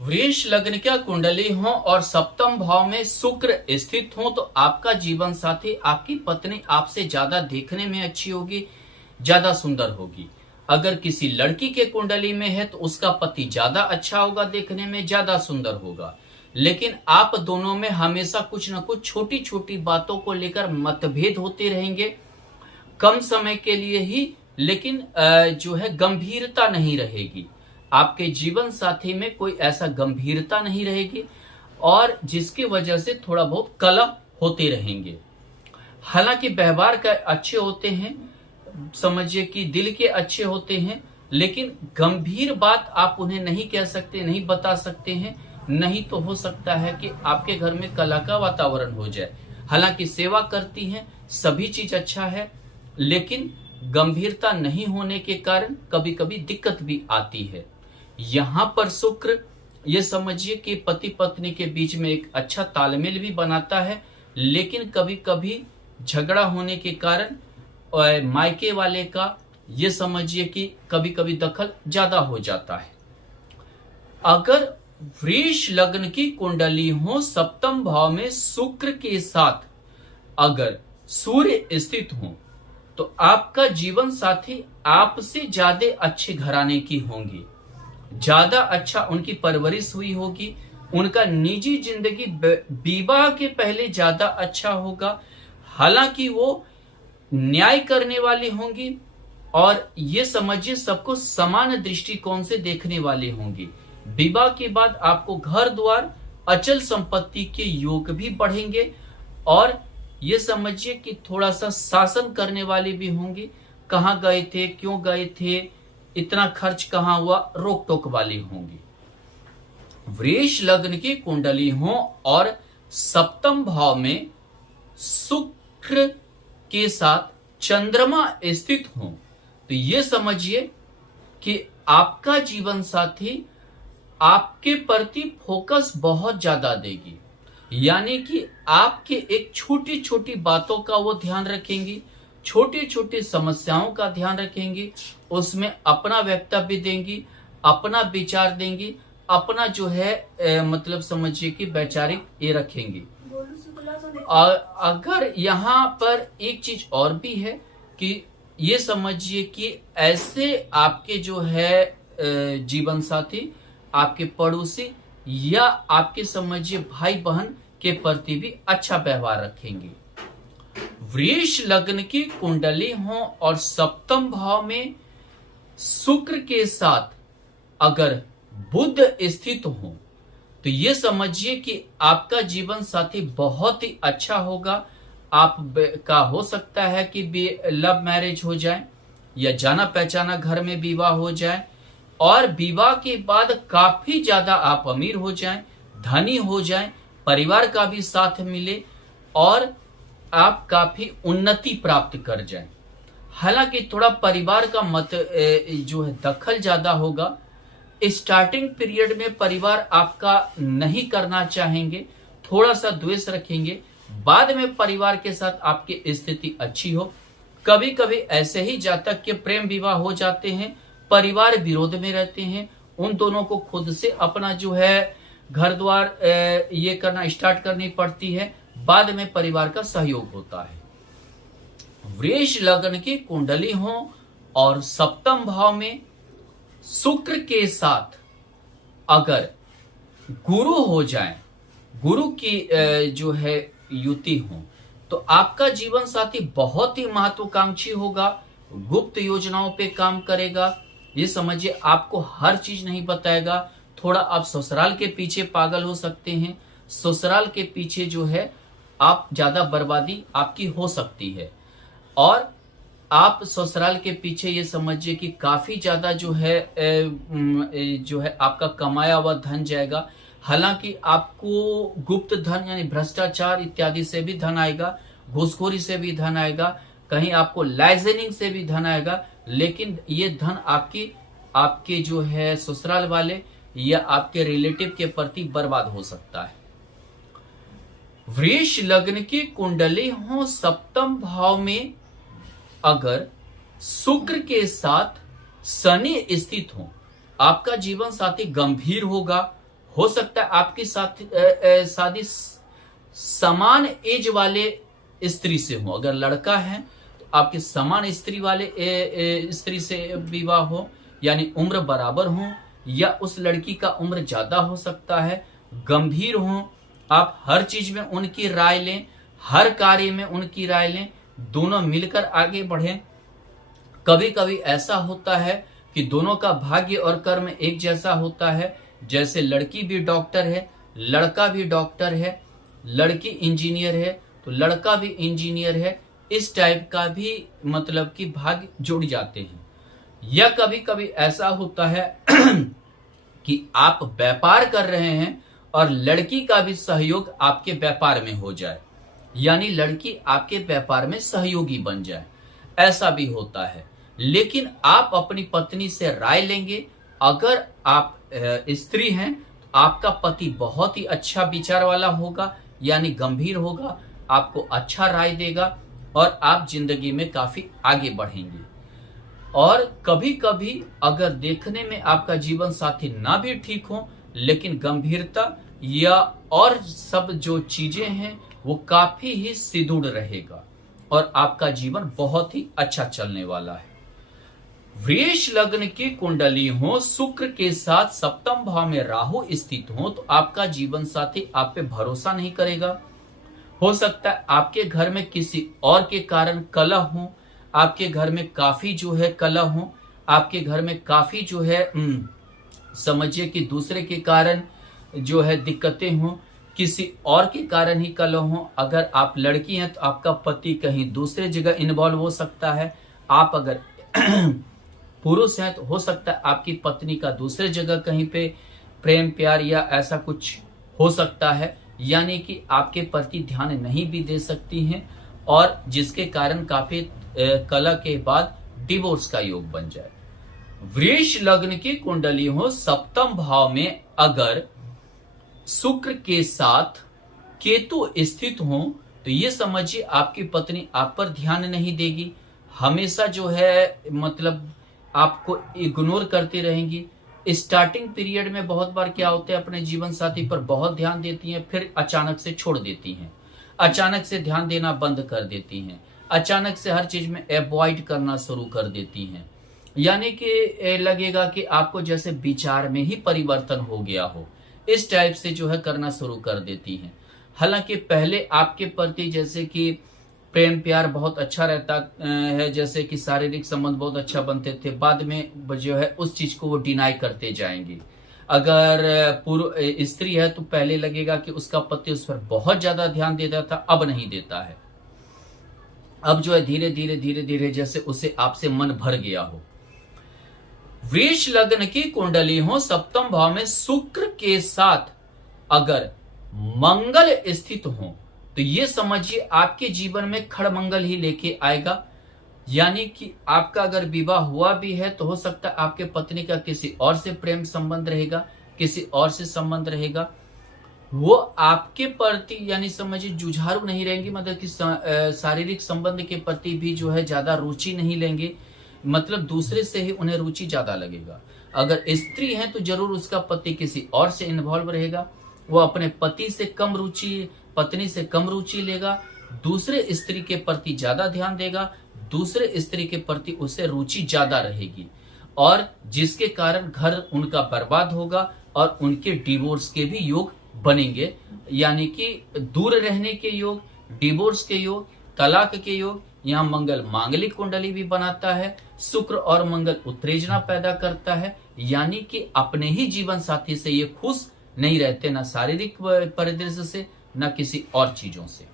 वृष लग्न क्या कुंडली हो और सप्तम भाव में शुक्र स्थित हो तो आपका जीवन साथी, आपकी पत्नी आपसे ज्यादा देखने में अच्छी होगी, ज्यादा सुंदर होगी। अगर किसी लड़की के कुंडली में है तो उसका पति ज्यादा अच्छा होगा, देखने में ज्यादा सुंदर होगा। लेकिन आप दोनों में हमेशा कुछ न कुछ छोटी छोटी बातों को लेकर मतभेद होते रहेंगे, कम समय के लिए ही, लेकिन जो है गंभीरता नहीं रहेगी। आपके जीवन साथी में कोई ऐसा गंभीरता नहीं रहेगी और जिसकी वजह से थोड़ा बहुत कलह होते रहेंगे। हालांकि व्यवहार का अच्छे होते हैं, समझिए कि दिल के अच्छे होते हैं, लेकिन गंभीर बात आप उन्हें नहीं कह सकते, नहीं बता सकते हैं, नहीं तो हो सकता है कि आपके घर में कलह का वातावरण हो जाए। हालांकि सेवा करती हैं, सभी चीज अच्छा है, लेकिन गंभीरता नहीं होने के कारण कभी कभी दिक्कत भी आती है। यहां पर शुक्र, ये समझिए कि पति पत्नी के बीच में एक अच्छा तालमेल भी बनाता है, लेकिन कभी कभी झगड़ा होने के कारण मायके वाले का, ये समझिए कि कभी कभी दखल ज्यादा हो जाता है। अगर वृष लग्न की कुंडली हो, सप्तम भाव में शुक्र के साथ अगर सूर्य स्थित हो तो आपका जीवन साथी आपसे ज्यादा अच्छे घराने की होंगी, ज्यादा अच्छा उनकी परवरिश हुई होगी, उनका निजी जिंदगी विवाह के पहले ज्यादा अच्छा होगा। हालांकि वो न्याय करने वाली होंगी और ये समझिए सबको समान दृष्टिकोण से देखने वाली होंगी। विवाह के बाद आपको घर द्वार, अचल संपत्ति के योग भी बढ़ेंगे और ये समझिए कि थोड़ा सा शासन करने वाली भी होंगी। कहाँ गए थे, क्यों गए थे, इतना खर्च कहाँ हुआ, रोक टोक वाली होंगी। वृष लग्न की कुंडली हो और सप्तम भाव में शुक्र के साथ चंद्रमा स्थित हो तो ये समझिए कि आपका जीवन साथी आपके प्रति फोकस बहुत ज्यादा देगी, यानी कि आपके एक छोटी छोटी बातों का वो ध्यान रखेंगी, छोटी छोटी समस्याओं का ध्यान रखेंगी, उसमें अपना वक्तव्य देंगी, अपना विचार देंगी, अपना जो है मतलब समझिए कि वैचारिक ये रखेंगी। अगर यहाँ पर एक चीज और भी है कि ये समझिए कि ऐसे आपके जो है जीवन साथी, आपके पड़ोसी या आपके समझिए भाई बहन के प्रति भी अच्छा व्यवहार रखेंगे। वृष लग्न की कुंडली हो और सप्तम भाव में शुक्र के साथ अगर बुध स्थित हो तो ये समझिए कि आपका जीवन साथी बहुत ही अच्छा होगा। आप का हो सकता है कि लव मैरिज हो जाए या जाना पहचाना घर में विवाह हो जाए और विवाह के बाद काफी ज्यादा आप अमीर हो जाएं, धनी हो जाएं, परिवार का भी साथ मिले और आप काफी उन्नति प्राप्त कर जाएं। हालांकि थोड़ा परिवार का मत जो है दखल ज्यादा होगा। स्टार्टिंग पीरियड में परिवार आपका नहीं करना चाहेंगे, थोड़ा सा द्वेष रखेंगे, बाद में परिवार के साथ आपकी स्थिति अच्छी हो। कभी कभी ऐसे ही जातक के प्रेम विवाह हो जाते हैं, परिवार विरोध में रहते हैं, उन दोनों को खुद से अपना जो है घर द्वार ये करना स्टार्ट करनी पड़ती है, बाद में परिवार का सहयोग होता है। वृष लग्न की कुंडली हो और सप्तम भाव में शुक्र के साथ अगर गुरु हो जाए, गुरु की जो है युति हो तो आपका जीवन साथी बहुत ही महत्वाकांक्षी होगा, गुप्त योजनाओं पे काम करेगा। ये समझिए आपको हर चीज नहीं बताएगा, थोड़ा आप ससुराल के पीछे पागल हो सकते हैं, ससुराल के पीछे जो है आप ज्यादा बर्बादी आपकी हो सकती है और आप ससुराल के पीछे ये समझिए कि काफी ज्यादा जो है आपका कमाया हुआ धन जाएगा। हालांकि आपको गुप्त धन यानी भ्रष्टाचार इत्यादि से भी धन आएगा, घूसखोरी से भी धन आएगा, कहीं आपको लाइजनिंग से भी धन आएगा, लेकिन ये धन आपके जो है ससुराल वाले या आपके रिलेटिव के प्रति बर्बाद हो सकता है। वृष लग्न की कुंडली हो सप्तम भाव में अगर शुक्र के साथ शनि स्थित हो, आपका जीवन साथी गंभीर होगा, हो सकता है आपकी शादी समान एज वाले स्त्री से हो। अगर लड़का है तो आपके समान स्त्री वाले स्त्री से विवाह हो, यानी उम्र बराबर हो, या उस लड़की का उम्र ज्यादा हो सकता है, गंभीर हो, आप हर चीज में उनकी राय लें, हर कार्य में उनकी राय लें, दोनों मिलकर आगे बढ़ें। कभी कभी ऐसा होता है कि दोनों का भाग्य और कर्म एक जैसा होता है, जैसे लड़की भी डॉक्टर है, लड़का भी डॉक्टर है, लड़की इंजीनियर है तो लड़का भी इंजीनियर है, इस टाइप का भी मतलब कि भाग्य जुड़ जाते हैं। या कभी कभी ऐसा होता है कि आप व्यापार कर रहे हैं और लड़की का भी सहयोग आपके व्यापार में हो जाए, यानी लड़की आपके व्यापार में सहयोगी बन जाए, ऐसा भी होता है। लेकिन आप अपनी पत्नी से राय लेंगे। अगर आप स्त्री हैं तो आपका पति बहुत ही अच्छा विचार वाला होगा, यानी गंभीर होगा, आपको अच्छा राय देगा और आप जिंदगी में काफी आगे बढ़ेंगे। और कभी कभी अगर देखने में आपका जीवन साथी ना भी ठीक हो, लेकिन गंभीरता या और सब जो चीजें हैं वो काफी ही सुदृढ़ रहेगा और आपका जीवन बहुत ही अच्छा चलने वाला है। वृष लग्न की कुंडली हो, शुक्र के साथ सप्तम भाव में राहु स्थित हो तो आपका जीवन साथी आप पे भरोसा नहीं करेगा। हो सकता है आपके घर में किसी और के कारण कलह हो, आपके घर में काफी जो है कलह हो, आपके घर में काफी जो है समझिए कि दूसरे के कारण जो है दिक्कतें हो, किसी और के कारण ही कलह हो। अगर आप लड़की हैं तो आपका पति कहीं दूसरे जगह इन्वॉल्व हो सकता है। आप अगर पुरुष हैं तो हो सकता है आपकी पत्नी का दूसरे जगह कहीं पे प्रेम प्यार या ऐसा कुछ हो सकता है, यानी कि आपके प्रति ध्यान नहीं भी दे सकती हैं और जिसके कारण काफी कलह के बाद डिवोर्स का योग बन जाए। वृष लग्न की कुंडली हो, सप्तम भाव में अगर शुक्र के साथ केतु स्थित हो तो ये समझिए आपकी पत्नी आप पर ध्यान नहीं देगी, हमेशा जो है मतलब आपको इग्नोर करती रहेंगी। स्टार्टिंग पीरियड में बहुत बार क्या होता है, अपने जीवन साथी पर बहुत ध्यान देती हैं, फिर अचानक से छोड़ देती हैं, अचानक से ध्यान देना बंद कर देती हैं, अचानक से हर चीज में अवॉइड करना शुरू कर देती हैं, यानी कि लगेगा कि आपको जैसे विचार में ही परिवर्तन हो गया हो, इस टाइप से जो है करना शुरू कर देती हैं। हालांकि पहले आपके प्रति जैसे कि प्रेम प्यार बहुत अच्छा रहता है, जैसे कि शारीरिक संबंध बहुत अच्छा बनते थे, बाद में जो है उस चीज को वो डिनाई करते जाएंगे। अगर स्त्री है तो पहले लगेगा कि उसका पति उस पर बहुत ज्यादा ध्यान देता था, अब नहीं देता है, अब जो है धीरे धीरे धीरे धीरे जैसे उसे आपसे मन भर गया हो। वृष लग्न की कुंडली हो, सप्तम भाव में शुक्र के साथ अगर मंगल स्थित हो तो ये समझिए आपके जीवन में खड़मंगल ही लेके आएगा, यानी कि आपका अगर विवाह हुआ भी है तो हो सकता है आपके पत्नी का किसी और से प्रेम संबंध रहेगा, किसी और से संबंध रहेगा, वो आपके प्रति यानी समझिए जुझारू नहीं रहेंगी, मतलब कि शारीरिक संबंध के प्रति भी जो है ज्यादा रुचि नहीं लेंगे, मतलब दूसरे से ही उन्हें रुचि ज्यादा लगेगा। अगर स्त्री है तो जरूर उसका पति किसी और से इन्वॉल्व रहेगा, वो अपने पति से कम रुचि, पत्नी से कम रुचि लेगा, दूसरे स्त्री के प्रति ज्यादा ध्यान देगा, दूसरे स्त्री के प्रति उसे रुचि ज्यादा रहेगी और जिसके कारण घर उनका बर्बाद होगा और उनके डिवोर्स के भी योग बनेंगे, यानी कि दूर रहने के योग, डिवोर्स के योग, तलाक के योग। यहाँ मंगल मांगलिक कुंडली भी बनाता है, शुक्र और मंगल उत्तेजना पैदा करता है, यानी कि अपने ही जीवन साथी से ये खुश नहीं रहते, ना शारीरिक परिदृश्य से ना किसी और चीजों से।